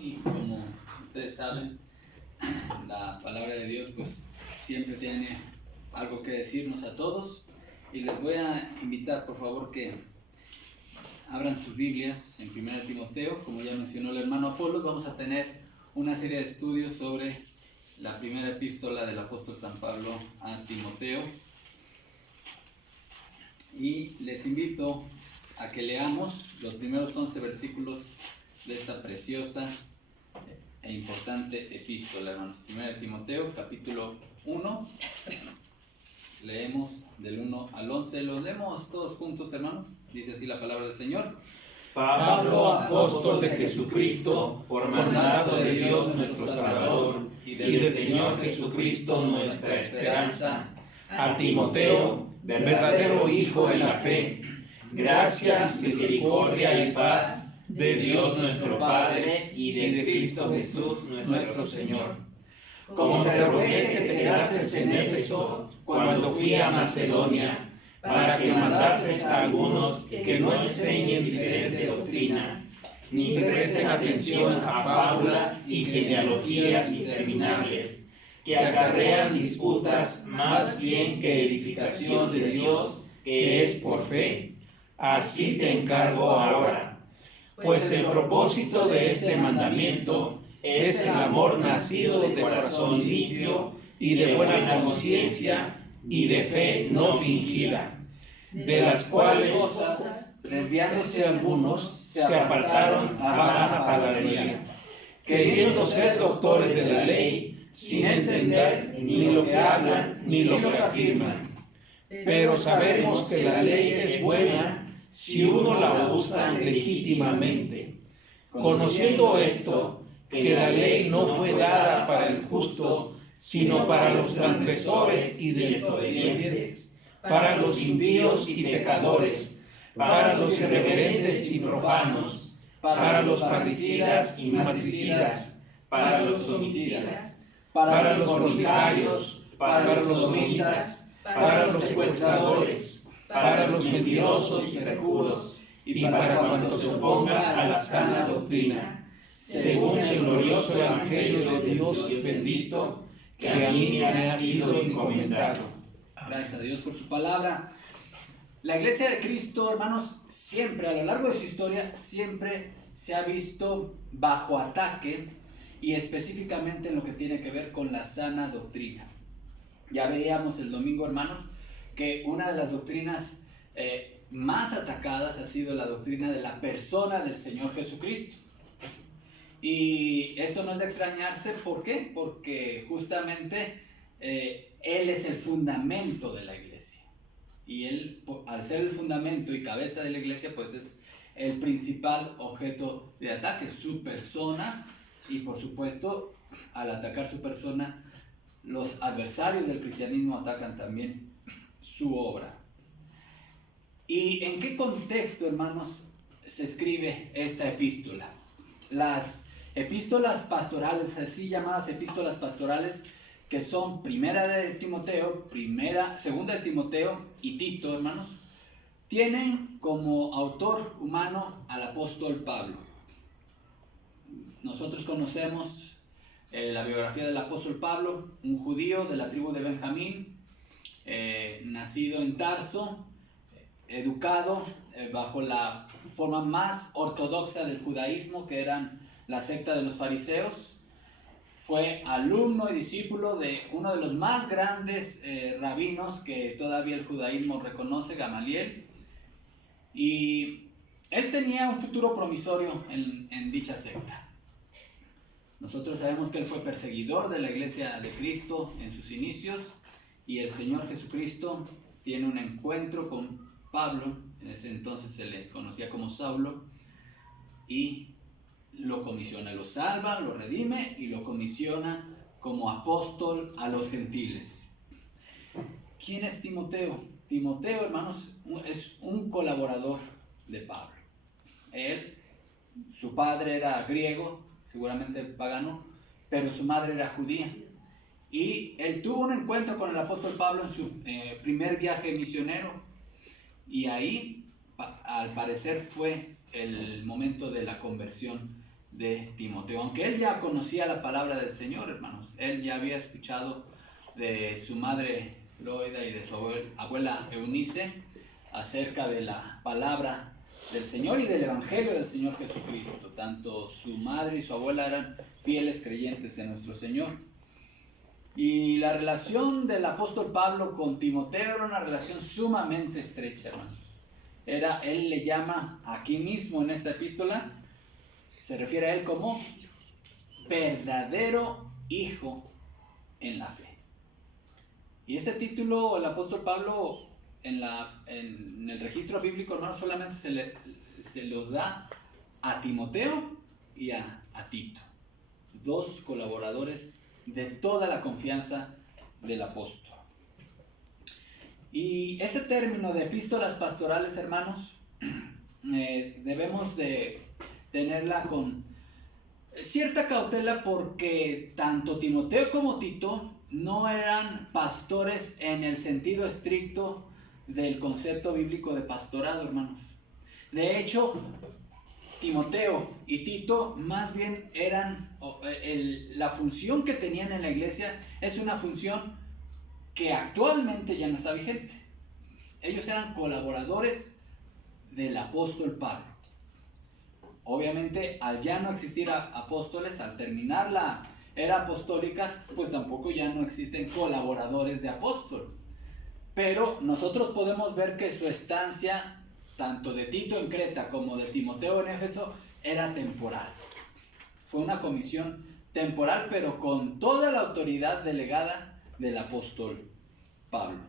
Y como ustedes saben, la palabra de Dios pues siempre tiene algo que decirnos a todos, y les voy a invitar por favor que abran sus Biblias en 1 Timoteo. Como ya mencionó el hermano Apolos, vamos a tener una serie de estudios sobre la primera epístola del apóstol San Pablo a Timoteo, y les invito a que leamos los primeros 11 versículos de esta preciosa e importante epístola, hermanos. 1 Timoteo, capítulo 1. Leemos del 1 al 11. Lo leemos todos juntos, hermanos. Dice así la palabra del Señor. Pablo, apóstol de Jesucristo, por mandato de Dios nuestro Salvador y del Señor Jesucristo nuestra esperanza, a Timoteo, verdadero hijo en la fe, gracia, misericordia y paz de Dios nuestro Padre y de Cristo Jesús nuestro Señor. Como te rogué que te quedases en Éfeso cuando fui a Macedonia, para que mandases a algunos que no enseñen diferente doctrina, ni presten atención a fábulas y genealogías interminables, que acarrean disputas más bien que edificación de Dios, que es por fe. Así te encargo ahora. Pues el propósito de este mandamiento es el amor nacido de corazón limpio y de buena conciencia y de fe no fingida, de las cuales cosas, desviándose algunos, se apartaron a vana palabrería, queriendo ser doctores de la ley, sin entender ni lo que hablan ni lo que afirman. Pero sabemos que la ley es buena si uno la usa legítimamente. Conociendo esto, que la ley no fue dada para el justo, sino para los transgresores y desobedientes, para los impíos y pecadores, para los irreverentes y profanos, para los parricidas y matricidas, para los homicidas, para los fornicarios, para los sodomitas, para los secuestradores, para los mentirosos y perjuros, y para cuanto se oponga a la sana doctrina, según el glorioso evangelio de Dios bendito, que a mí me ha sido encomendado. Gracias a Dios por su palabra. La Iglesia de Cristo, hermanos, siempre, a lo largo de su historia, siempre se ha visto bajo ataque, y específicamente en lo que tiene que ver con la sana doctrina. Ya veíamos el domingo, hermanos, que una de las doctrinas más atacadas ha sido la doctrina de la persona del Señor Jesucristo. Y esto no es de extrañarse. ¿Por qué? Porque justamente Él es el fundamento de la iglesia. Y Él, al ser el fundamento y cabeza de la iglesia, pues es el principal objeto de ataque, su persona. Y por supuesto, al atacar su persona, los adversarios del cristianismo atacan también su obra. ¿Y en qué contexto, hermanos, se escribe esta epístola? Las epístolas pastorales, así llamadas epístolas pastorales, que son primera de Timoteo, segunda de Timoteo y Tito, hermanos, tienen como autor humano al apóstol Pablo. Nosotros conocemos la biografía del apóstol Pablo, un judío de la tribu de Benjamín, nacido en Tarso, educado bajo la forma más ortodoxa del judaísmo, que eran la secta de los fariseos. Fue alumno y discípulo de uno de los más grandes rabinos que todavía el judaísmo reconoce, Gamaliel, y él tenía un futuro promisorio en dicha secta. Nosotros sabemos que él fue perseguidor de la iglesia de Cristo en sus inicios, y el Señor Jesucristo tiene un encuentro con Pablo. En ese entonces se le conocía como Saulo, y lo comisiona, lo salva, lo redime y lo comisiona como apóstol a los gentiles. ¿Quién es Timoteo? Timoteo, hermanos, es un colaborador de Pablo. Su padre era griego, seguramente pagano, pero su madre era judía. Y él tuvo un encuentro con el apóstol Pablo en su primer viaje misionero, y ahí, al parecer, fue el momento de la conversión de Timoteo. Aunque él ya conocía la palabra del Señor, hermanos, él ya había escuchado de su madre Loida y de su abuela Eunice acerca de la palabra del Señor y del Evangelio del Señor Jesucristo. Tanto su madre y su abuela eran fieles creyentes en nuestro Señor. Y la relación del apóstol Pablo con Timoteo era una relación sumamente estrecha, hermanos. Él le llama aquí mismo en esta epístola, se refiere a él como verdadero hijo en la fe. Y este título el apóstol Pablo en el registro bíblico no solamente se los da a Timoteo y a Tito, dos colaboradores de toda la confianza del apóstol. Y este término de epístolas pastorales, hermanos, debemos de tenerla con cierta cautela, porque tanto Timoteo como Tito no eran pastores en el sentido estricto del concepto bíblico de pastorado, hermanos. De hecho, Timoteo y Tito más bien eran, la función que tenían en la iglesia es una función que actualmente ya no está vigente. Ellos eran colaboradores del apóstol Pablo. Obviamente, al ya no existir apóstoles, al terminar la era apostólica, pues tampoco ya no existen colaboradores de apóstol. Pero nosotros podemos ver que su estancia, tanto de Tito en Creta como de Timoteo en Éfeso, era temporal. Fue una comisión temporal, pero con toda la autoridad delegada del apóstol Pablo.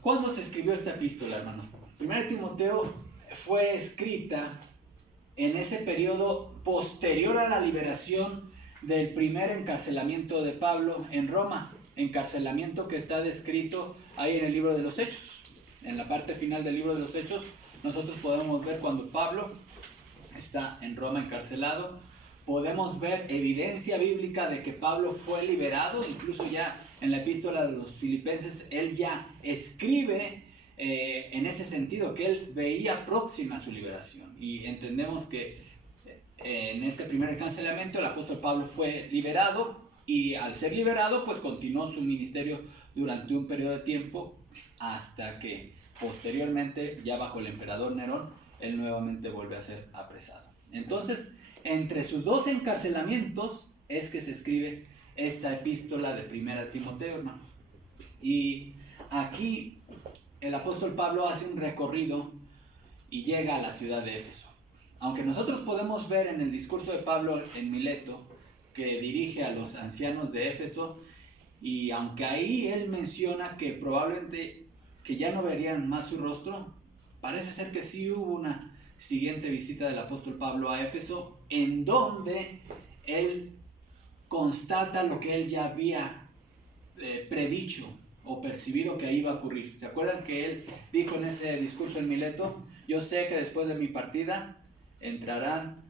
¿Cuándo se escribió esta epístola, hermanos? 1 Timoteo fue escrita en ese periodo posterior a la liberación del primer encarcelamiento de Pablo en Roma, encarcelamiento que está descrito ahí en el libro de los Hechos. En la parte final del libro de los Hechos, nosotros podemos ver cuando Pablo está en Roma encarcelado, podemos ver evidencia bíblica de que Pablo fue liberado. Incluso ya en la epístola de los Filipenses, él ya escribe en ese sentido, que él veía próxima su liberación. Y entendemos que en este primer encarcelamiento el apóstol Pablo fue liberado, y al ser liberado pues continuó su ministerio durante un periodo de tiempo, hasta que posteriormente, ya bajo el emperador Nerón, él nuevamente vuelve a ser apresado. Entonces, entre sus dos encarcelamientos es que se escribe esta epístola de 1 Timoteo, hermanos. Y aquí el apóstol Pablo hace un recorrido y llega a la ciudad de Éfeso. Aunque nosotros podemos ver en el discurso de Pablo en Mileto, que dirige a los ancianos de Éfeso, y aunque ahí él menciona que probablemente que ya no verían más su rostro, parece ser que sí hubo una siguiente visita del apóstol Pablo a Éfeso, en donde él constata lo que él ya había predicho o percibido que iba a ocurrir. ¿Se acuerdan que él dijo en ese discurso en Mileto? Yo sé que después de mi partida entrarán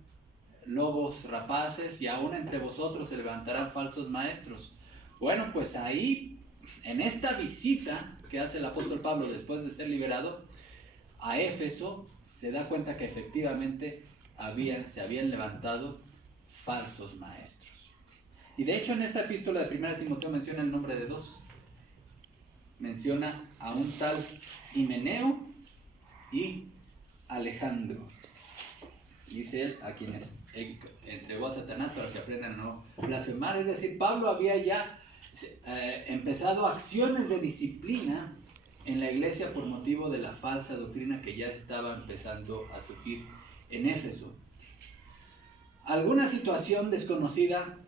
lobos rapaces, y aún entre vosotros se levantarán falsos maestros. Bueno, pues ahí, en esta visita que hace el apóstol Pablo después de ser liberado a Éfeso, se da cuenta que efectivamente se habían levantado falsos maestros. Y de hecho en esta epístola de 1 Timoteo menciona el nombre de dos. Menciona a un tal Himeneo y Alejandro. Dice él, a quienes entregó a Satanás para que aprendan a no blasfemar. Es decir, Pablo había ya empezado acciones de disciplina en la iglesia por motivo de la falsa doctrina que ya estaba empezando a surgir en Éfeso. Alguna situación desconocida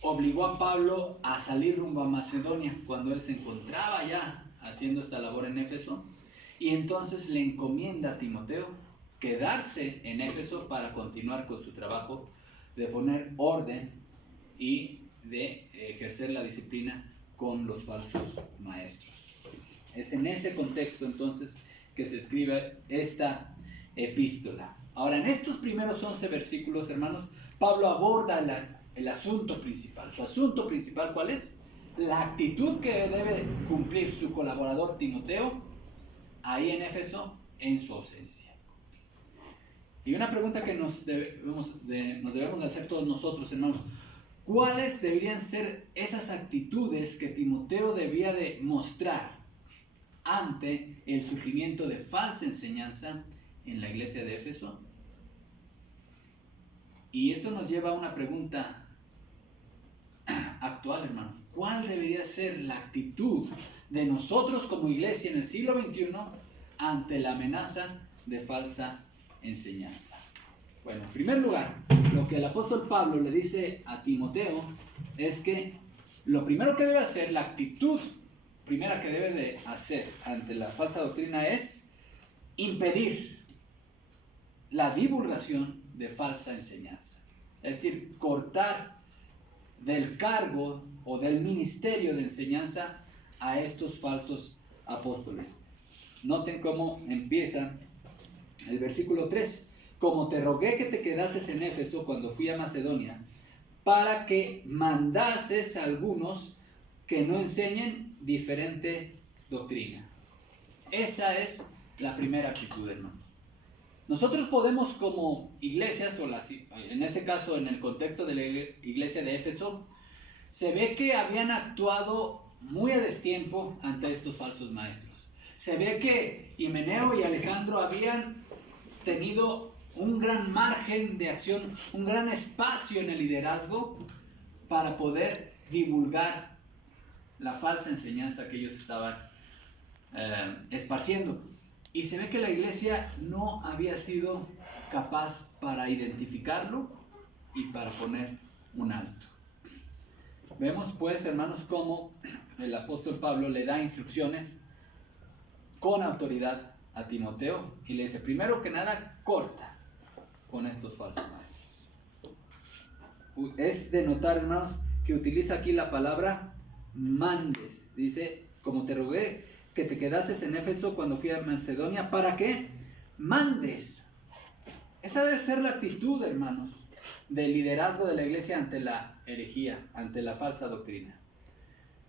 obligó a Pablo a salir rumbo a Macedonia cuando él se encontraba ya haciendo esta labor en Éfeso, y entonces le encomienda a Timoteo quedarse en Éfeso para continuar con su trabajo de poner orden y de ejercer la disciplina con los falsos maestros. Es en ese contexto entonces que se escribe esta epístola. Ahora, en estos primeros 11 versículos, hermanos, Pablo aborda el asunto principal. ¿Su asunto principal cuál es? La actitud que debe cumplir su colaborador Timoteo ahí en Éfeso en su ausencia. Y una pregunta que nos debemos de hacer todos nosotros, hermanos. ¿Cuáles deberían ser esas actitudes que Timoteo debía de mostrar ante el surgimiento de falsa enseñanza en la iglesia de Éfeso? Y esto nos lleva a una pregunta actual, hermanos. ¿Cuál debería ser la actitud de nosotros como iglesia en el siglo XXI ante la amenaza de falsa enseñanza? Bueno, en primer lugar, lo que el apóstol Pablo le dice a Timoteo es que lo primero que debe hacer, la actitud primera que debe de hacer ante la falsa doctrina es impedir la divulgación de falsa enseñanza. Es decir, cortar del cargo o del ministerio de enseñanza a estos falsos apóstoles. Noten cómo empieza el versículo 3. Como te rogué que te quedases en Éfeso cuando fui a Macedonia, para que mandases a algunos que no enseñen diferente doctrina. Esa es la primera actitud, hermanos. Nosotros podemos como iglesias, en este caso en el contexto de la iglesia de Éfeso, se ve que habían actuado muy a destiempo ante estos falsos maestros. Se ve que Himeneo y Alejandro habían tenido un gran margen de acción, un gran espacio en el liderazgo para poder divulgar la falsa enseñanza que ellos estaban esparciendo. Y se ve que la iglesia no había sido capaz para identificarlo y para poner un alto. Vemos pues, hermanos, cómo el apóstol Pablo le da instrucciones con autoridad a Timoteo y le dice, primero que nada, corta con estos falsos maestros. Es de notar, hermanos, que utiliza aquí la palabra mandes. Dice, como te rogué que te quedases en Éfeso cuando fui a Macedonia, ¿para qué? Mandes. Esa debe ser la actitud, hermanos, del liderazgo de la iglesia ante la herejía, ante la falsa doctrina.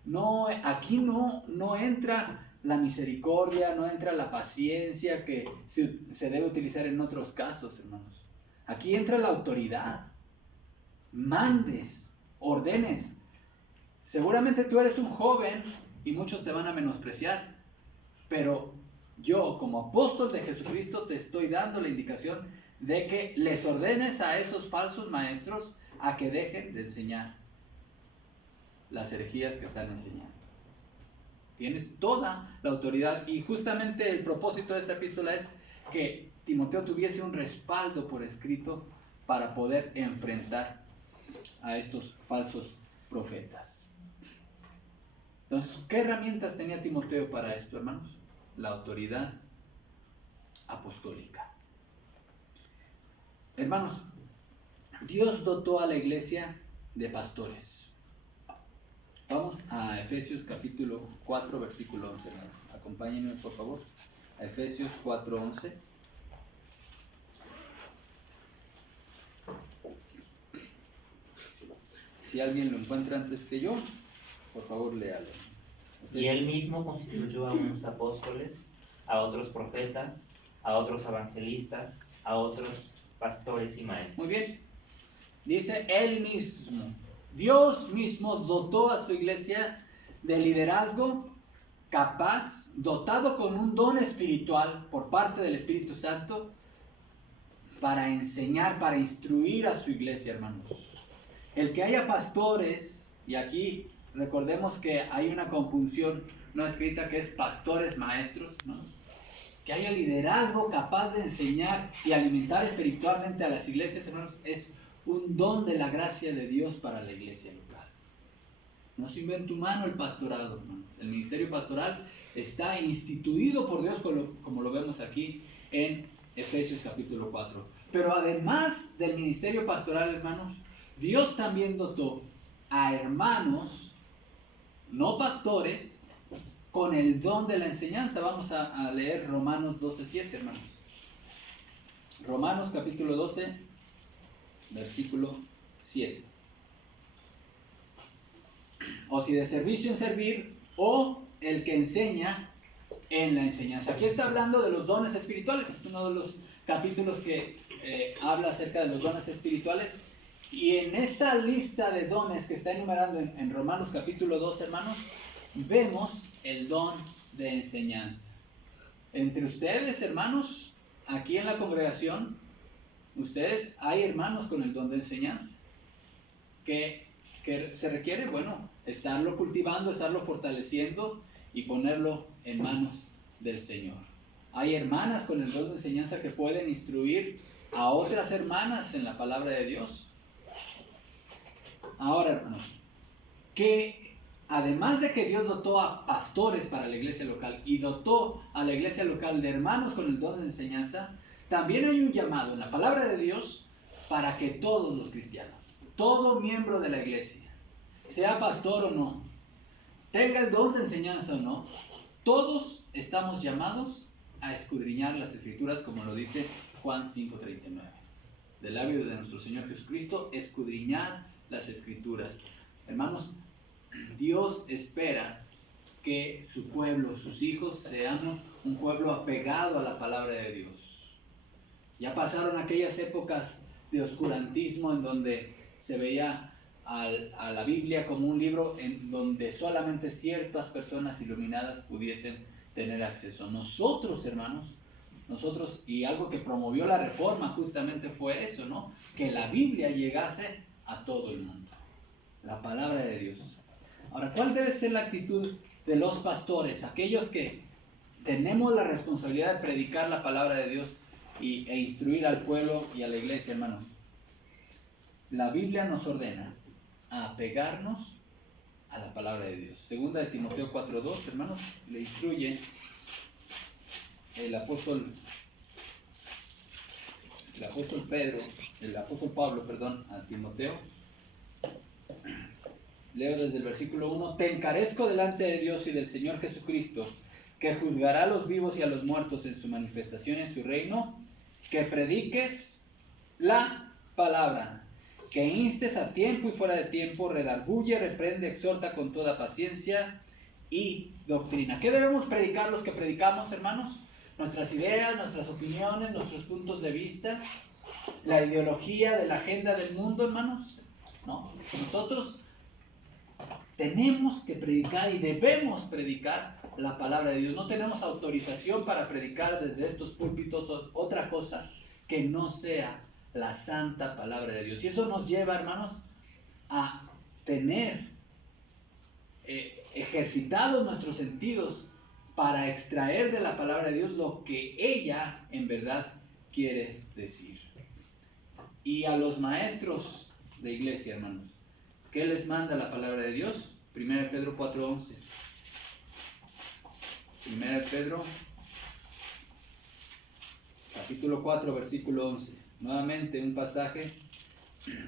No, aquí no entra la misericordia, no entra la paciencia que se debe utilizar en otros casos, hermanos. Aquí entra la autoridad. Mandes, ordenes. Seguramente tú eres un joven y muchos te van a menospreciar, pero yo como apóstol de Jesucristo te estoy dando la indicación de que les ordenes a esos falsos maestros a que dejen de enseñar las herejías que están enseñando. Tienes toda la autoridad y justamente el propósito de esta epístola es que Timoteo tuviese un respaldo por escrito para poder enfrentar a estos falsos profetas. Entonces, ¿qué herramientas tenía Timoteo para esto, hermanos? La autoridad apostólica. Hermanos, Dios dotó a la iglesia de pastores. Vamos a Efesios capítulo 4, versículo 11, hermanos. Acompáñenme, por favor, a Efesios 4, 11. Si alguien lo encuentra antes que yo, por favor, léalo. Y él mismo constituyó a unos apóstoles, a otros profetas, a otros evangelistas, a otros pastores y maestros. Muy bien. Dice él mismo. Dios mismo dotó a su iglesia de liderazgo capaz, dotado con un don espiritual por parte del Espíritu Santo para enseñar, para instruir a su iglesia, hermanos. El que haya pastores, y aquí recordemos que hay una conjunción no escrita que es pastores maestros, ¿no? Que haya liderazgo capaz de enseñar y alimentar espiritualmente a las iglesias, hermanos, es un don de la gracia de Dios para la iglesia local. No se inventa humano el pastorado, hermanos. El ministerio pastoral está instituido por Dios como lo vemos aquí en Efesios capítulo 4. Pero además del ministerio pastoral, hermanos, Dios también dotó a hermanos, no pastores, con el don de la enseñanza. Vamos a leer Romanos 12:7, hermanos. Romanos capítulo 12, versículo 7. O si de servicio en servir, o el que enseña en la enseñanza. Aquí está hablando de los dones espirituales. Es uno capítulos que habla acerca de los dones espirituales. Y en esa lista de dones que está enumerando en Romanos capítulo 2, hermanos, vemos el don de enseñanza. Entre ustedes, hermanos, aquí en la congregación, ustedes hay hermanos con el don de enseñanza. Que se requiere, bueno, estarlo cultivando, estarlo fortaleciendo y ponerlo en manos del Señor. Hay hermanas con el don de enseñanza que pueden instruir a otras hermanas en la palabra de Dios. Ahora, hermanos, que además de que Dios dotó a pastores para la iglesia local y dotó a la iglesia local de hermanos con el don de enseñanza, también hay un llamado en la palabra de Dios para que todos los cristianos, todo miembro de la iglesia, sea pastor o no, tenga el don de enseñanza o no, todos estamos llamados a escudriñar las Escrituras, como lo dice Juan 5:39. Del labio de nuestro Señor Jesucristo, escudriñar las Escrituras. Hermanos, Dios espera que su pueblo, sus hijos, seamos un pueblo apegado a la palabra de Dios. Ya pasaron aquellas épocas de oscurantismo en donde se veía a la Biblia como un libro en donde solamente ciertas personas iluminadas pudiesen tener acceso. Nosotros, hermanos, y algo que promovió la Reforma justamente fue eso, ¿no? Que la Biblia llegase a todo el mundo, la palabra de Dios. Ahora, ¿cuál debe ser la actitud de los pastores, aquellos que tenemos la responsabilidad de predicar la palabra de Dios e instruir al pueblo y a la iglesia, hermanos? La Biblia nos ordena a apegarnos a la palabra de Dios. Segunda de Timoteo 4:2, hermanos, le instruye el apóstol Pablo, a Timoteo. Leo desde el versículo 1: Te encarezco delante de Dios y del Señor Jesucristo, que juzgará a los vivos y a los muertos en su manifestación en su reino, que prediques la palabra, que instes a tiempo y fuera de tiempo, redarguye, reprende, exhorta con toda paciencia y doctrina. ¿Qué debemos predicar los que predicamos, hermanos? Nuestras ideas, nuestras opiniones, nuestros puntos de vista, la ideología de la agenda del mundo, hermanos. No, nosotros tenemos que predicar y debemos predicar la palabra de Dios. No tenemos autorización para predicar desde estos púlpitos otra cosa que no sea la santa palabra de Dios. Y eso nos lleva, hermanos, a tener ejercitados nuestros sentidos para extraer de la palabra de Dios lo que ella en verdad quiere decir. Y a los maestros de iglesia, hermanos, ¿qué les manda la palabra de Dios? 1 Pedro 4:11. 1 Pedro capítulo 4, versículo 11. Nuevamente un pasaje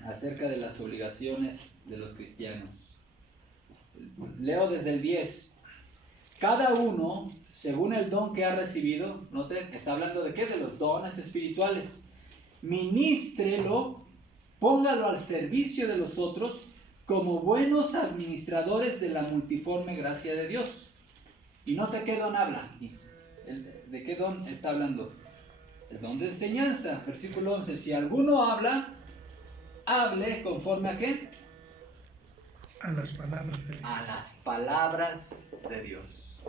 acerca de las obligaciones de los cristianos. Leo desde el 10. Cada uno, según el don que ha recibido, noten, está hablando de qué, de los dones espirituales, ministrelo, póngalo al servicio de los otros como buenos administradores de la multiforme gracia de Dios. Y note qué don habla. ¿De qué don está hablando? El don de enseñanza, versículo 11. Si alguno habla, hable conforme a qué? A las palabras de Dios. A las palabras de Dios.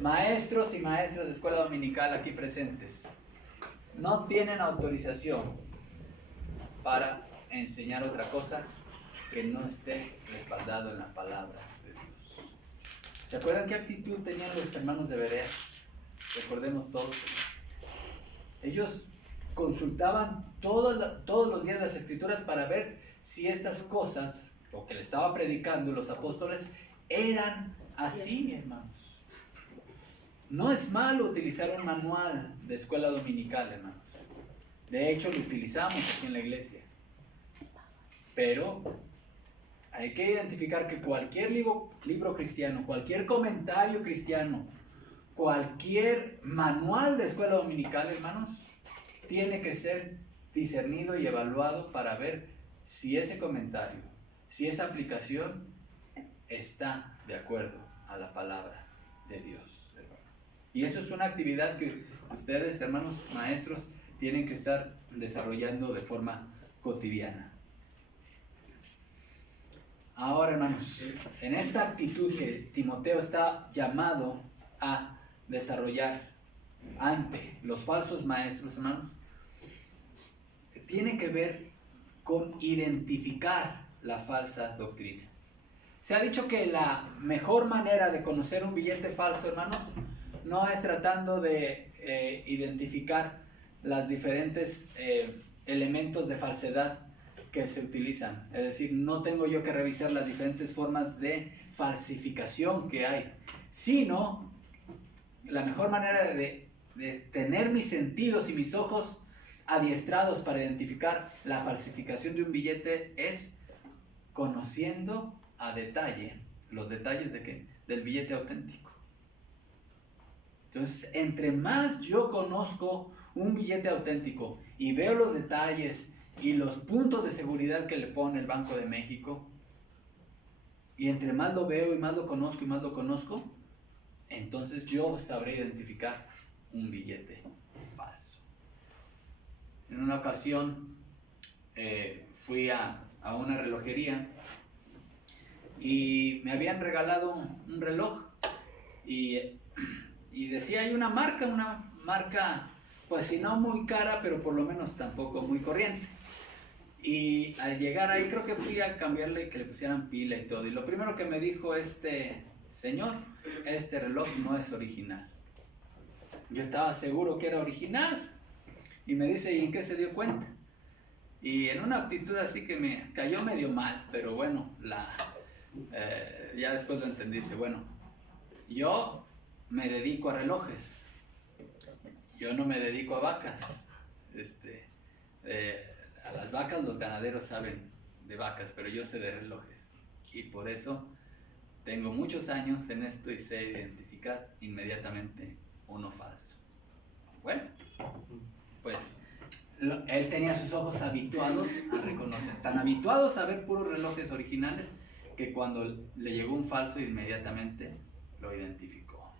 Maestros y maestras de escuela dominical aquí presentes, no tienen autorización para enseñar otra cosa que no esté respaldado en la palabra de Dios. ¿Se acuerdan qué actitud tenían los hermanos de Berea? Recordemos todos. Ellos consultaban todos los días las Escrituras para ver si estas cosas, lo que le estaba predicando los apóstoles, eran así, hermanos. No es malo utilizar un manual de escuela dominical, hermanos. De hecho, lo utilizamos aquí en la iglesia. Pero hay que identificar que cualquier libro cristiano, cualquier comentario cristiano, cualquier manual de escuela dominical, hermanos, tiene que ser discernido y evaluado para ver si ese comentario, si esa aplicación está de acuerdo a la palabra de Dios. Y eso es una actividad que ustedes, hermanos maestros, tienen que estar desarrollando de forma cotidiana. Ahora, hermanos, en esta actitud que Timoteo está llamado a desarrollar ante los falsos maestros, hermanos, tiene que ver con identificar la falsa doctrina. Se ha dicho que la mejor manera de conocer un billete falso, hermanos, no es tratando de identificar los diferentes elementos de falsedad que se utilizan. Es decir, no tengo yo que revisar las diferentes formas de falsificación que hay, sino la mejor manera de tener mis sentidos y mis ojos adiestrados para identificar la falsificación de un billete es conociendo a detalle los detalles del billete auténtico. Entonces, entre más yo conozco un billete auténtico y veo los detalles y los puntos de seguridad que le pone el Banco de México, y entre más lo veo y más lo conozco, entonces yo sabré identificar un billete falso. En una ocasión fui a una relojería y me habían regalado un reloj y decía hay una marca pues si no muy cara, pero por lo menos tampoco muy corriente. Y al llegar ahí creo que fui a cambiarle que le pusieran pila y todo, y lo primero que me dijo este señor: este reloj no es original. Yo estaba seguro que era original y me dice: ¿y en qué se dio cuenta? Y en una actitud así que me cayó medio mal, pero bueno, ya después lo entendí. Dice: bueno, yo me dedico a relojes, yo no me dedico a vacas. A las vacas los ganaderos saben de vacas, pero yo sé de relojes, y por eso tengo muchos años en esto y sé identificar inmediatamente uno falso. Bueno, pues él tenía sus ojos habituados a reconocer, tan habituados a ver puros relojes originales, que cuando le llegó un falso inmediatamente lo identificó.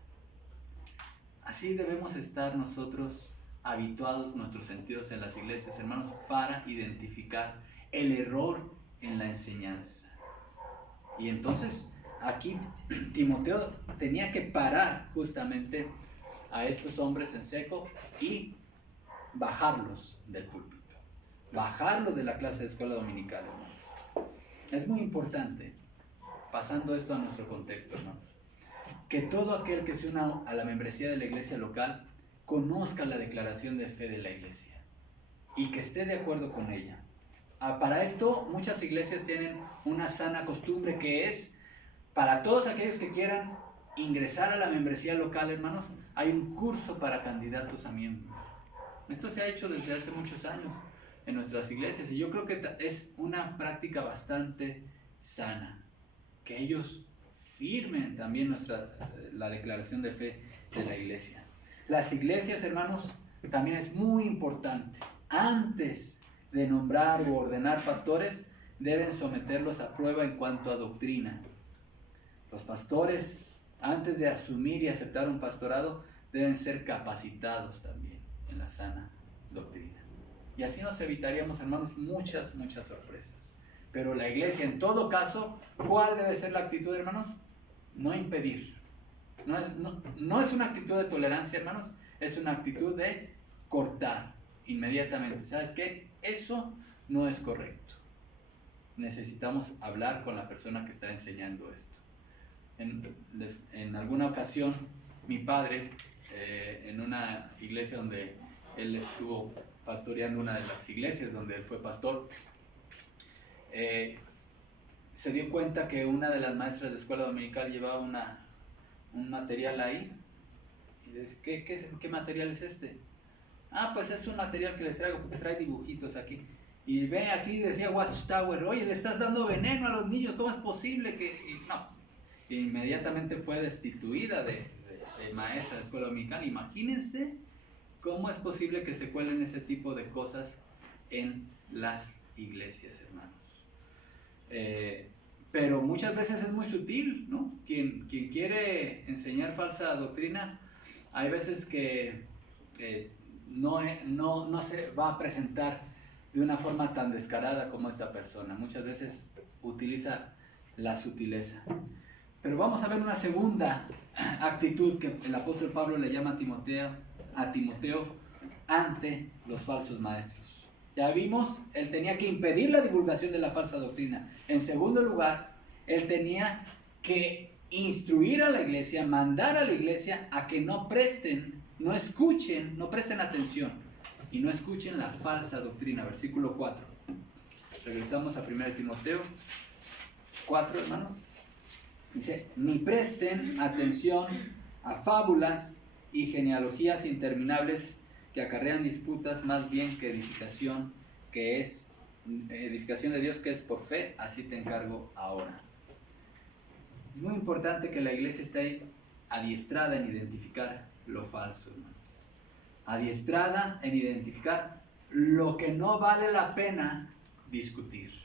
Así debemos estar nosotros habituados, nuestros sentidos en las iglesias, hermanos, para identificar el error en la enseñanza. Y entonces aquí Timoteo tenía que parar justamente a estos hombres en seco y bajarlos del púlpito, bajarlos de la clase de escuela dominical, hermanos. Es muy importante, pasando esto a nuestro contexto, hermanos, que todo aquel que se una a la membresía de la iglesia local conozca la declaración de fe de la iglesia y que esté de acuerdo con ella. Para esto muchas iglesias tienen una sana costumbre, que es para todos aquellos que quieran ingresar a la membresía local, hermanos, hay un curso para candidatos a miembros. Esto se ha hecho desde hace muchos años en nuestras iglesias, y yo creo que es una práctica bastante sana, que ellos firmen también la declaración de fe de la iglesia. Las iglesias, hermanos, también es muy importante, antes de nombrar o ordenar pastores, deben someterlos a prueba en cuanto a doctrina. Los pastores, antes de asumir y aceptar un pastorado, deben ser capacitados también en la sana doctrina. Y así nos evitaríamos, hermanos, muchas sorpresas. Pero la iglesia, en todo caso, ¿cuál debe ser la actitud, hermanos? No impedir. No es una actitud de tolerancia, hermanos, es una actitud de cortar inmediatamente. ¿Sabes qué? Eso no es correcto. Necesitamos hablar con la persona que está enseñando esto. En alguna ocasión, mi padre, en una iglesia donde él estuvo pastoreando, una de las iglesias donde él fue pastor, se dio cuenta que una de las maestras de escuela dominical llevaba un material ahí, y dice: ¿Qué material es este? Ah, pues es un material que les traigo porque trae dibujitos aquí. Y ve aquí, decía Watchtower: oye, le estás dando veneno a los niños, ¿cómo es posible que...? Y no, inmediatamente fue destituida de maestra de escuela dominical. Imagínense cómo es posible que se cuelen ese tipo de cosas en las iglesias, hermanos. Pero muchas veces es muy sutil, ¿no? Quien quiere enseñar falsa doctrina, hay veces que no se va a presentar de una forma tan descarada como esta persona. Muchas veces utiliza la sutileza. Pero vamos a ver una segunda actitud que el apóstol Pablo le llama a Timoteo ante los falsos maestros. Ya vimos, él tenía que impedir la divulgación de la falsa doctrina. En segundo lugar, él tenía que instruir a la iglesia, mandar a la iglesia a que no presten atención y no escuchen la falsa doctrina. Versículo 4. Regresamos a 1 Timoteo 4, hermanos. Dice, ni presten atención a fábulas y genealogías interminables que acarrean disputas, más bien que edificación de Dios, que es por fe, así te encargo ahora. Es muy importante que la iglesia esté adiestrada en identificar lo falso, hermanos. Adiestrada en identificar lo que no vale la pena discutir.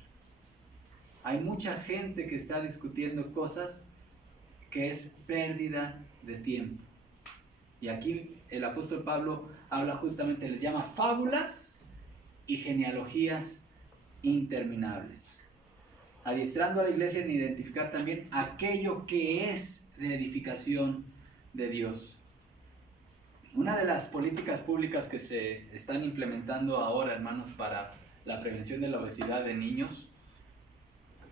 Hay mucha gente que está discutiendo cosas que es pérdida de tiempo. Y aquí el apóstol Pablo habla justamente, les llama fábulas y genealogías interminables. Adiestrando a la iglesia en identificar también aquello que es de edificación de Dios. Una de las políticas públicas que se están implementando ahora, hermanos, para la prevención de la obesidad de niños,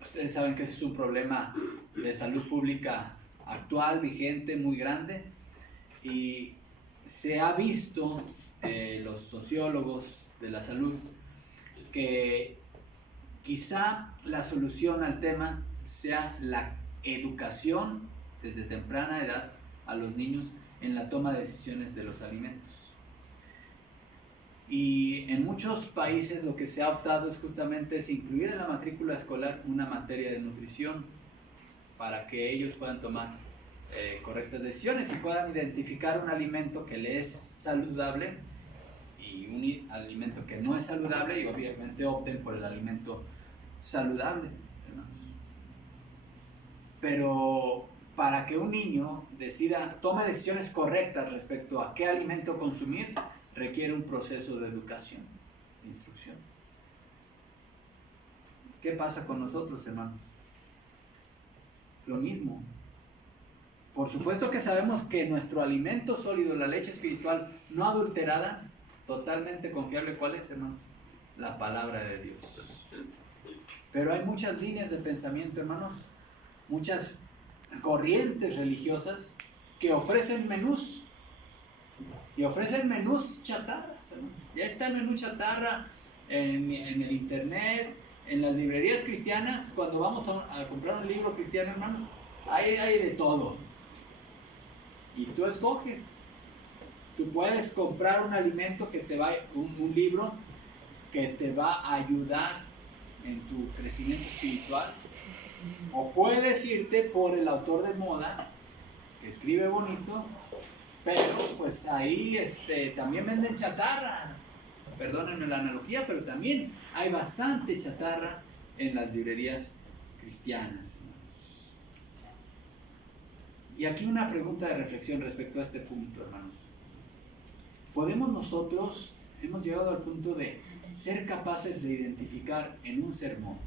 ustedes saben que ese es un problema de salud pública actual, vigente, muy grande, y se ha visto, los sociólogos de la salud, que quizá la solución al tema sea la educación desde temprana edad a los niños en la toma de decisiones de los alimentos. Y en muchos países lo que se ha optado es justamente incluir en la matrícula escolar una materia de nutrición para que ellos puedan tomar correctas decisiones y puedan identificar un alimento que les es saludable y un alimento que no es saludable, y obviamente opten por el alimento saludable, hermanos. Pero para que un niño tome decisiones correctas respecto a qué alimento consumir, requiere un proceso de educación, de instrucción. ¿Qué pasa con nosotros, hermanos? Lo mismo. Por supuesto que sabemos que nuestro alimento sólido, la leche espiritual no adulterada, totalmente confiable, ¿cuál es, hermanos? La palabra de Dios. Pero hay muchas líneas de pensamiento, hermanos, muchas corrientes religiosas que ofrecen menús. Y ofrecen menús chatarras, hermanos. Ya está el menú chatarra en el internet, en las librerías cristianas. Cuando vamos a comprar un libro cristiano, hermanos, hay de todo. Y tú escoges. Tú puedes comprar un alimento un libro que te va a ayudar en tu crecimiento espiritual. O puedes irte por el autor de moda, que escribe bonito, pero pues ahí también venden chatarra. Perdónenme la analogía, pero también hay bastante chatarra en las librerías cristianas. Y aquí una pregunta de reflexión respecto a este punto, hermanos. Hemos llegado al punto de ser capaces de identificar en un sermón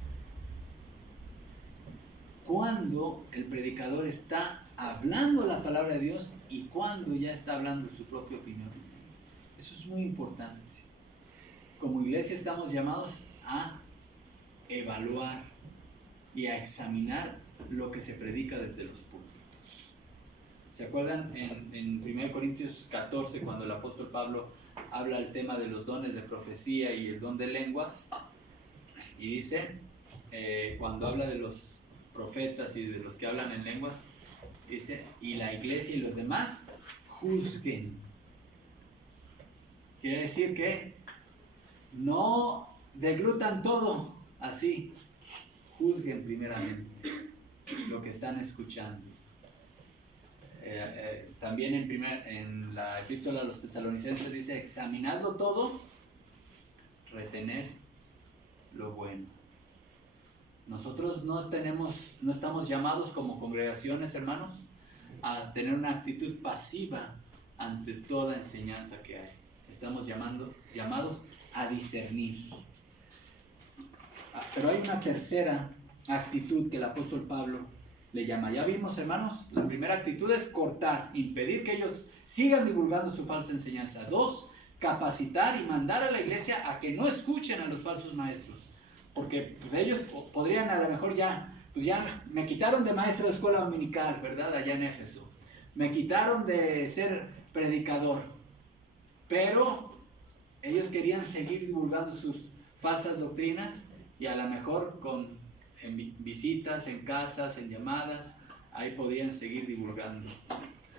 cuando el predicador está hablando la palabra de Dios y cuando ya está hablando su propia opinión. Eso es muy importante. Como iglesia estamos llamados a evaluar y a examinar lo que se predica desde los púlpitos. ¿Se acuerdan en 1 Corintios 14 cuando el apóstol Pablo habla del tema de los dones de profecía y el don de lenguas? Y dice, cuando habla de los profetas y de los que hablan en lenguas, dice, y la iglesia y los demás juzguen. Quiere decir que no deglutan todo así, juzguen primeramente lo que están escuchando. También en la epístola a los tesalonicenses dice, examinadlo todo, retener lo bueno. Nosotros no estamos llamados como congregaciones, hermanos, a tener una actitud pasiva ante toda enseñanza que hay. estamos llamados a discernir. Pero hay una tercera actitud que el apóstol Pablo le llama. Ya vimos, hermanos, la primera actitud es cortar, impedir que ellos sigan divulgando su falsa enseñanza. 2, capacitar y mandar a la iglesia a que no escuchen a los falsos maestros. Porque pues ellos podrían a lo mejor ya me quitaron de maestro de escuela dominical, ¿verdad? Allá en Éfeso. Me quitaron de ser predicador. Pero ellos querían seguir divulgando sus falsas doctrinas y a lo mejor en visitas, en casas, en llamadas, ahí podían seguir divulgando.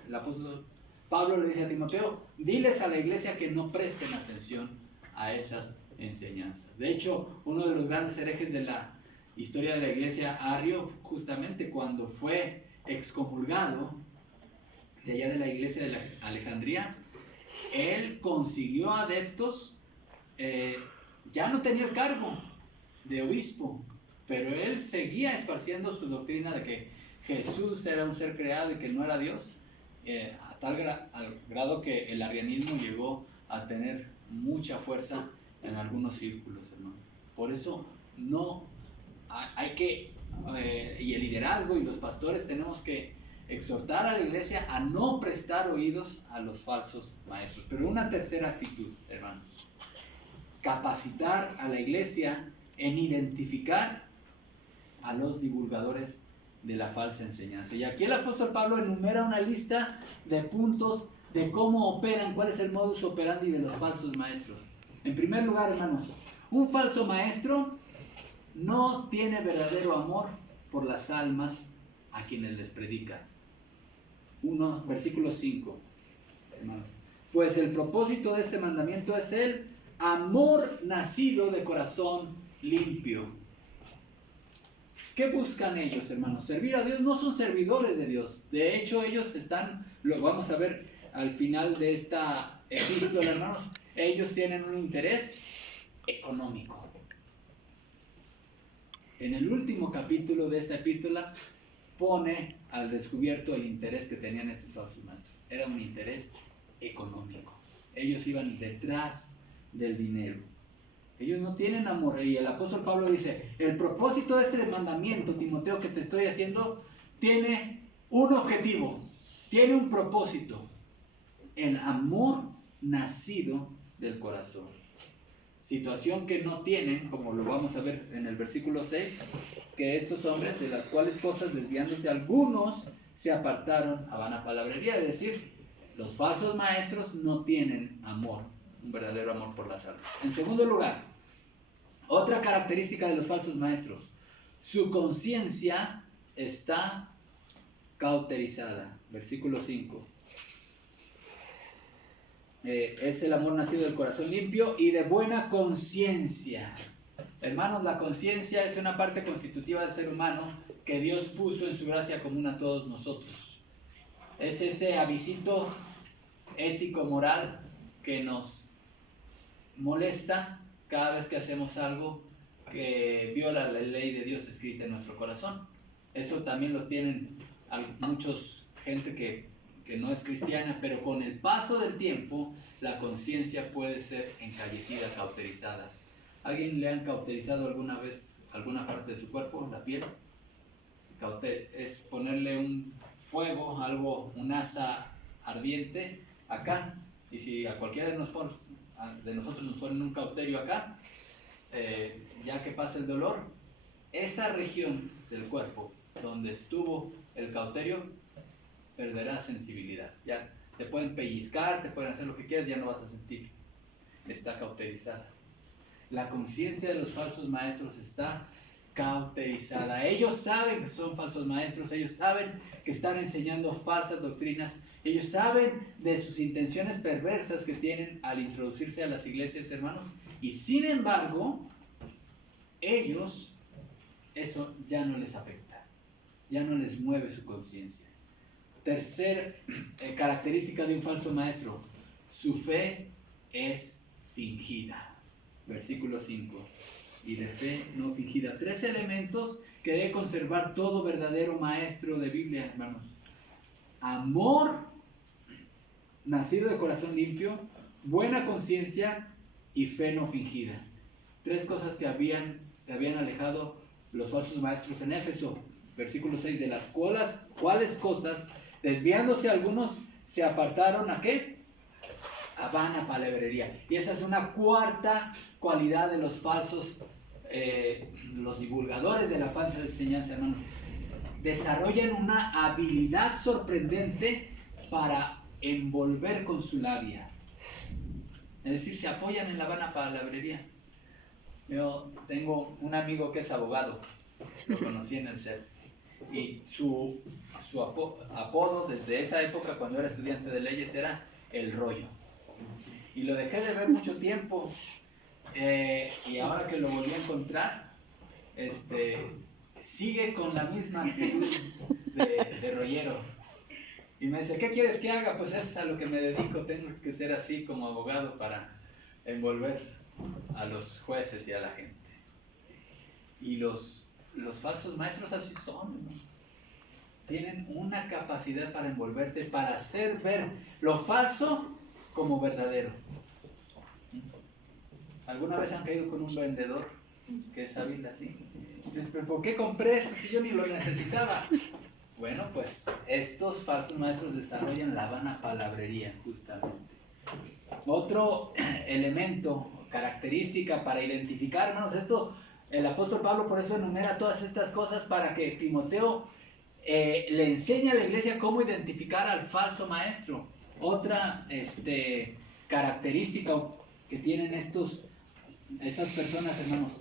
El apóstol Pablo le dice a Timoteo, diles a la iglesia que no presten atención a esas enseñanzas. De hecho, uno de los grandes herejes de la historia de la iglesia, Arrio, justamente cuando fue excomulgado de allá de la iglesia de la Alejandría, él consiguió adeptos, ya no tenía el cargo de obispo, pero él seguía esparciendo su doctrina de que Jesús era un ser creado y que no era Dios, al grado que el arrianismo llegó a tener mucha fuerza en algunos círculos, hermano. Por eso hay que, y el liderazgo y los pastores tenemos que exhortar a la iglesia a no prestar oídos a los falsos maestros. Pero una tercera actitud, hermanos, capacitar a la iglesia en identificar a los divulgadores de la falsa enseñanza. Y aquí el apóstol Pablo enumera una lista de puntos de cómo operan, cuál es el modus operandi de los falsos maestros. En primer lugar, hermanos, un falso maestro no tiene verdadero amor por las almas a quienes les predica. Versículo 5, hermanos. Pues el propósito de este mandamiento es el amor nacido de corazón limpio. ¿Qué buscan ellos, hermanos? Servir a Dios. No son servidores de Dios. De hecho, ellos lo vamos a ver al final de esta epístola, hermanos, ellos tienen un interés económico. En el último capítulo de esta epístola pone al descubierto el interés que tenían estos falsos maestros. Era un interés económico. Ellos iban detrás del dinero. Ellos no tienen amor. Y el apóstol Pablo dice, el propósito de este mandamiento, Timoteo, que te estoy haciendo, tiene un objetivo, tiene un propósito. El amor nacido del corazón. Situación que no tienen, como lo vamos a ver en el versículo 6, que estos hombres, de las cuales cosas desviándose algunos, se apartaron a vana palabrería. Es decir, los falsos maestros no tienen amor, un verdadero amor por las almas. En segundo lugar, otra característica de los falsos maestros, su conciencia está cauterizada. Versículo 5. Es el amor nacido del corazón limpio y de buena conciencia. Hermanos, la conciencia es una parte constitutiva del ser humano que Dios puso en su gracia común a todos nosotros. Es ese avisito ético, moral, que nos molesta cada vez que hacemos algo que viola la ley de Dios escrita en nuestro corazón. Eso también lo tienen muchos gente que no es cristiana, pero con el paso del tiempo la conciencia puede ser encallecida, cauterizada. ¿Alguien le han cauterizado alguna vez alguna parte de su cuerpo, la piel? Es ponerle un fuego, un asa ardiente acá, y si a cualquiera de nosotros nos ponen un cauterio acá, ya que pasa el dolor, esa región del cuerpo donde estuvo el cauterio perderá sensibilidad. Ya te pueden pellizcar, te pueden hacer lo que quieras, ya no vas a sentir. Está cauterizada. La conciencia de los falsos maestros está cauterizada. Ellos saben que son falsos maestros, ellos saben que están enseñando falsas doctrinas, ellos saben de sus intenciones perversas que tienen al introducirse a las iglesias, hermanos, y sin embargo, ellos, eso ya no les afecta, ya no les mueve su conciencia. Tercer característica de un falso maestro, su fe es fingida. Versículo 5. Y de fe no fingida. 3 elementos que debe conservar todo verdadero maestro de Biblia, hermanos. Amor nacido de corazón limpio, buena conciencia y fe no fingida. 3 cosas que se habían alejado los falsos maestros en Éfeso. Versículo 6, de las cuales cosas, desviándose algunos, se apartaron ¿a qué? A vana palabrería. Y esa es una cuarta cualidad de los falsos, los divulgadores de la falsa enseñanza, hermanos. Desarrollan una habilidad sorprendente para envolver con su labia. Es decir, se apoyan en la vana palabrería. Yo tengo un amigo que es abogado, lo conocí en el CEP, y su apodo desde esa época, cuando era estudiante de leyes, era El Rollo. Y lo dejé de ver mucho tiempo, y ahora que lo volví a encontrar, sigue con la misma actitud de rollero. Y me dice, ¿qué quieres que haga? Pues es a lo que me dedico, tengo que ser así como abogado para envolver a los jueces y a la gente. Y los falsos maestros así son, ¿no? Tienen una capacidad para envolverte, para hacer ver lo falso como verdadero. ¿Alguna vez han caído con un vendedor que es hábil así? Entonces, ¿pero por qué compré esto si yo ni lo necesitaba? Bueno, pues estos falsos maestros desarrollan la vana palabrería, justamente. Otro elemento, característica para identificar, hermanos, esto el apóstol Pablo por eso enumera todas estas cosas para que Timoteo le enseñe a la iglesia cómo identificar al falso maestro. Otra característica que tienen estas personas, hermanos,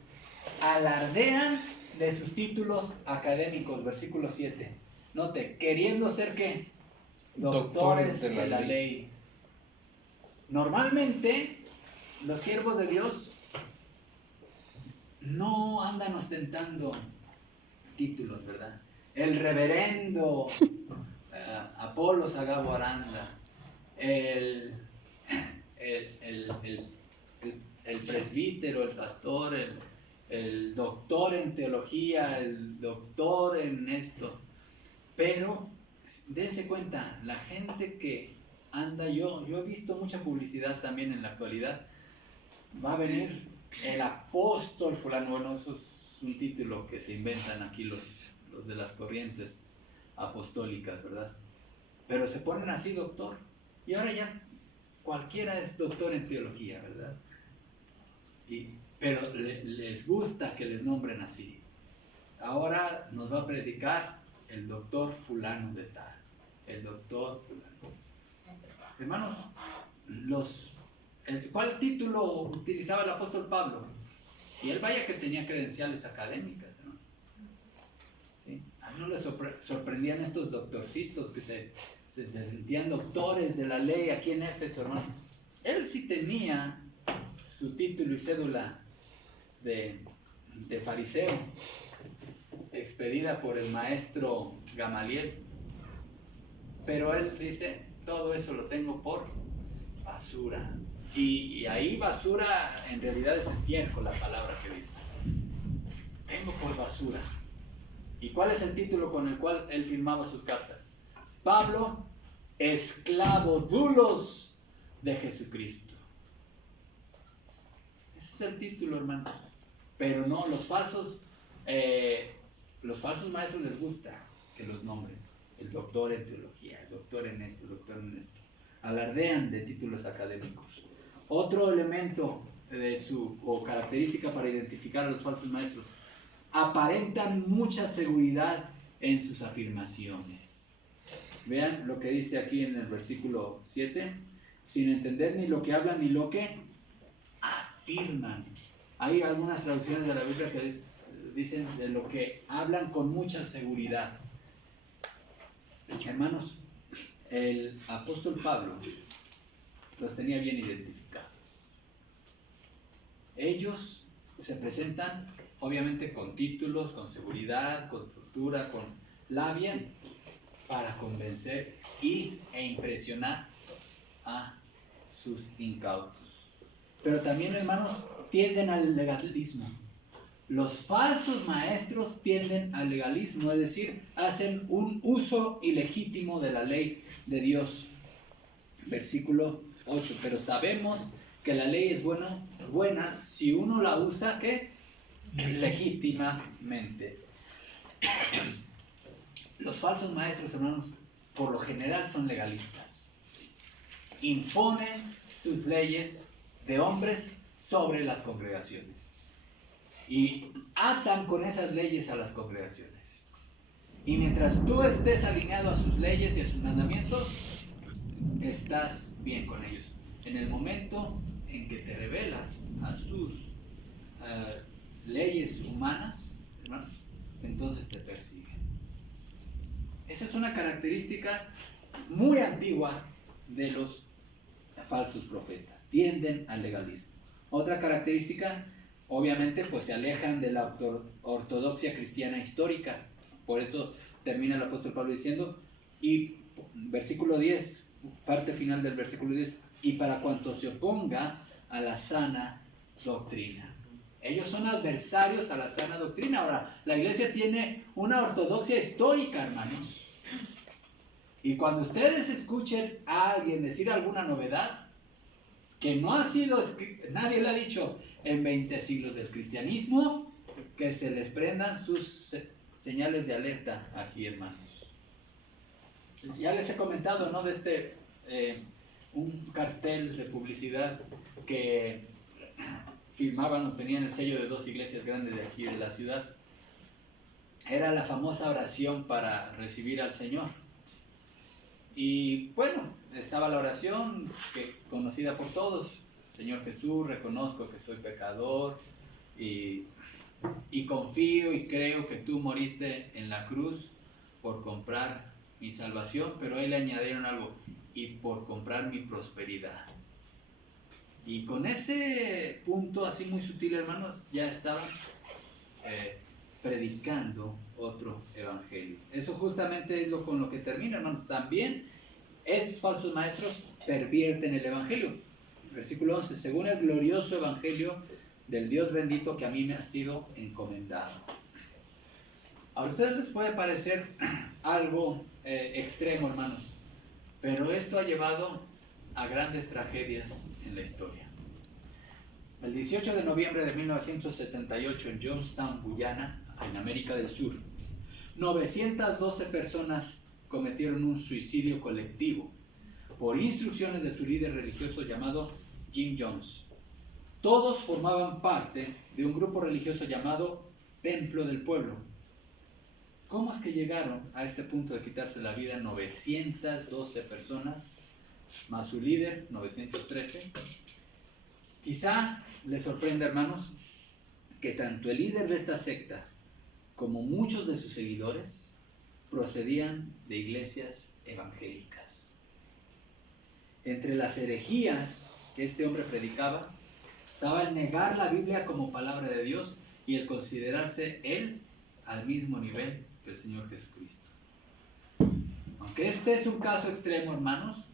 alardean de sus títulos académicos, versículo 7. Note, queriendo ser ¿qué? Doctores de la ley. Normalmente, los siervos de Dios no andan ostentando títulos, ¿verdad? El reverendo Apolos Agabo Aranda, el presbítero, el pastor, el doctor en teología, el doctor en esto. Pero dense cuenta, la gente que anda, yo he visto mucha publicidad también en la actualidad, va a venir el apóstol fulano. Bueno, eso es un título que se inventan aquí los de las corrientes apostólicas, ¿verdad? Pero se ponen así, doctor, y ahora ya cualquiera es doctor en teología, ¿verdad? Pero les gusta que les nombren así. Ahora nos va a predicar el doctor fulano de tal, el doctor fulano. Hermanos, ¿cuál título utilizaba el apóstol Pablo? Y él vaya que tenía credenciales académicas, ¿no? ¿Sí? A mí no le sorprendían estos doctorcitos que se sentían doctores de la ley aquí en Éfeso, hermano. Él sí tenía su título y cédula de fariseo, expedida por el maestro Gamaliel, pero él dice, todo eso lo tengo por basura, y ahí basura en realidad es estiércol, la palabra que dice, tengo por basura. ¿Y cuál es el título con el cual él firmaba sus cartas? Pablo, esclavo dulos de Jesucristo. Ese es el título, hermano. Pero no, los falsos maestros les gusta que los nombren. El doctor en teología, el doctor en esto, el doctor en esto. Alardean de títulos académicos. Otro elemento o característica para identificar a los falsos maestros: aparentan mucha seguridad en sus afirmaciones. Vean lo que dice aquí en el versículo 7. Sin entender ni lo que hablan ni lo que afirman. Hay algunas traducciones de la Biblia que dicen de lo que hablan con mucha seguridad. Hermanos, el apóstol Pablo los tenía bien identificados. Ellos se presentan obviamente con títulos, con seguridad, con estructura, con labia, para convencer e impresionar a sus incautos. Pero también, hermanos, tienden al legalismo. Los falsos maestros tienden al legalismo, es decir, hacen un uso ilegítimo de la ley de Dios. Versículo 8. Pero sabemos que la ley es buena si uno la usa, ¿qué? Legítimamente. Los falsos maestros, hermanos, por lo general son legalistas. Imponen sus leyes de hombres sobre las congregaciones. Y atan con esas leyes a las congregaciones. Y mientras tú estés alineado a sus leyes y a sus mandamientos, estás bien con ellos. En el momento en que te rebelas a sus leyes humanas, hermanos, entonces te persiguen. Esa es una característica muy antigua de los falsos profetas. Tienden al legalismo. Otra característica, obviamente, pues se alejan de la ortodoxia cristiana histórica. Por eso termina el apóstol Pablo diciendo, y versículo 10, parte final del versículo 10, y para cuanto se oponga a la sana doctrina. Ellos son adversarios a la sana doctrina. Ahora, la iglesia tiene una ortodoxia histórica, hermanos. Y cuando ustedes escuchen a alguien decir alguna novedad que no ha sido, nadie le ha dicho en 20 siglos del cristianismo, que se les prendan sus señales de alerta aquí, hermanos. Ya les he comentado, ¿no? De un cartel de publicidad que firmaban o tenían el sello de 2 iglesias grandes de aquí de la ciudad. Era la famosa oración para recibir al Señor. Y bueno, estaba la oración conocida por todos. Señor Jesús, reconozco que soy pecador y confío y creo que tú moriste en la cruz por comprar mi salvación, pero ahí le añadieron algo, y por comprar mi prosperidad. Y con ese punto así muy sutil, hermanos, ya estaban predicando otro evangelio. Eso justamente es con lo que termina, hermanos. También estos falsos maestros pervierten el evangelio. Versículo 11, según el glorioso evangelio del Dios bendito que a mí me ha sido encomendado. A ustedes les puede parecer algo extremo, hermanos, pero esto ha llevado a grandes tragedias en la historia. El 18 de noviembre de 1978 en Johnstown, Guyana, en América del Sur, 912 personas cometieron un suicidio colectivo por instrucciones de su líder religioso llamado Jim Jones. Todos formaban parte de un grupo religioso llamado Templo del Pueblo. ¿Cómo es que llegaron a este punto de quitarse la vida 912 personas, más su líder, 913? Quizá les sorprenda, hermanos, que tanto el líder de esta secta como muchos de sus seguidores procedían de iglesias evangélicas. Entre las herejías que este hombre predicaba estaba el negar la Biblia como palabra de Dios y el considerarse él al mismo nivel que el Señor Jesucristo. Aunque este es un caso extremo, hermanos,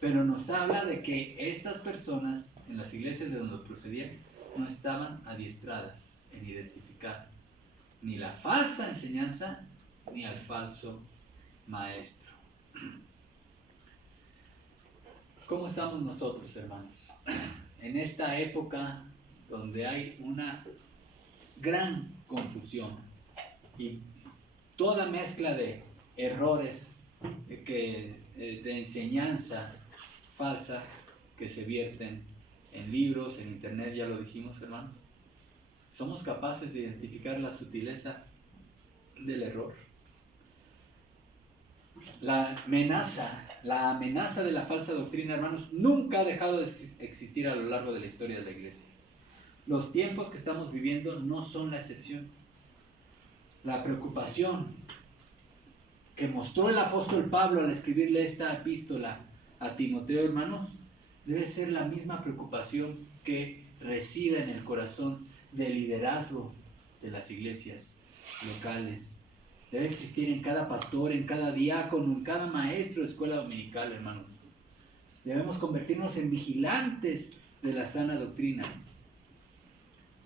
pero nos habla de que estas personas en las iglesias de donde procedían no estaban adiestradas en identificar ni la falsa enseñanza ni al falso maestro. ¿Cómo estamos nosotros, hermanos? En esta época donde hay una gran confusión y toda mezcla de errores de enseñanza falsa que se vierten en libros, en internet, ya lo dijimos, hermanos. ¿Somos capaces de identificar la sutileza del error? La amenaza de la falsa doctrina, hermanos, nunca ha dejado de existir a lo largo de la historia de la iglesia. Los tiempos que estamos viviendo no son la excepción. La preocupación que mostró el apóstol Pablo al escribirle esta epístola a Timoteo, hermanos, debe ser la misma preocupación que reside en el corazón del liderazgo de las iglesias locales. Debe existir en cada pastor, en cada diácono, en cada maestro de escuela dominical, hermanos. Debemos convertirnos en vigilantes de la sana doctrina.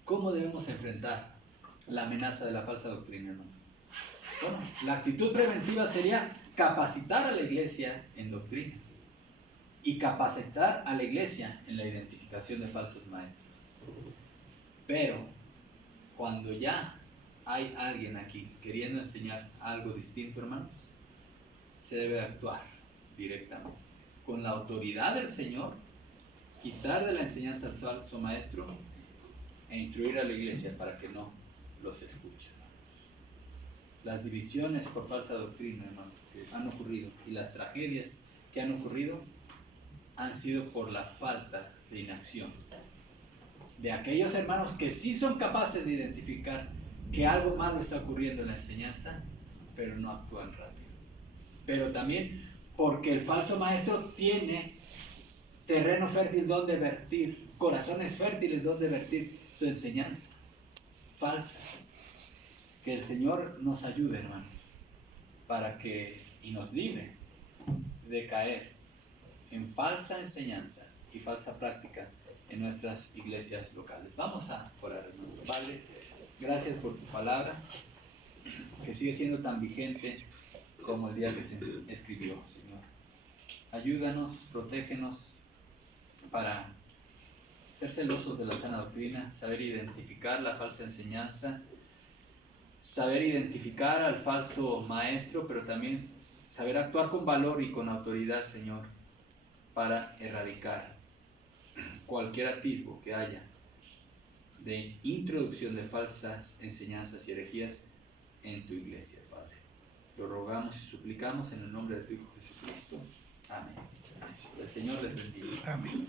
¿Cómo debemos enfrentar la amenaza de la falsa doctrina, hermanos? Bueno, la actitud preventiva sería capacitar a la iglesia en doctrina. y capacitar a la iglesia en la identificación de falsos maestros. Pero cuando ya hay alguien aquí queriendo enseñar algo distinto, hermanos, se debe actuar directamente con la autoridad del Señor, quitar de la enseñanza al falso maestro e instruir a la iglesia para que no los escuche. Las divisiones por falsa doctrina, hermanos, que han ocurrido, y las tragedias que han ocurrido han sido por la falta de inacción de aquellos hermanos que sí son capaces de identificar que algo malo está ocurriendo en la enseñanza, pero no actúan rápido. Pero también porque el falso maestro tiene terreno fértil donde vertir, corazones fértiles donde vertir su enseñanza falsa. Que el Señor nos ayude, hermanos, para que, y nos libre de caer en falsa enseñanza y falsa práctica en nuestras iglesias locales. Vamos a orar, hermanos. Padre, gracias por tu palabra, que sigue siendo tan vigente como el día que se escribió, Señor. Ayúdanos, protégenos para ser celosos de la sana doctrina, saber identificar la falsa enseñanza, saber identificar al falso maestro, pero también saber actuar con valor y con autoridad, Señor, para erradicar cualquier atisbo que haya de introducción de falsas enseñanzas y herejías en tu iglesia, Padre. Lo rogamos y suplicamos en el nombre de tu Hijo Jesucristo. Amén. El Señor les bendiga. Amén.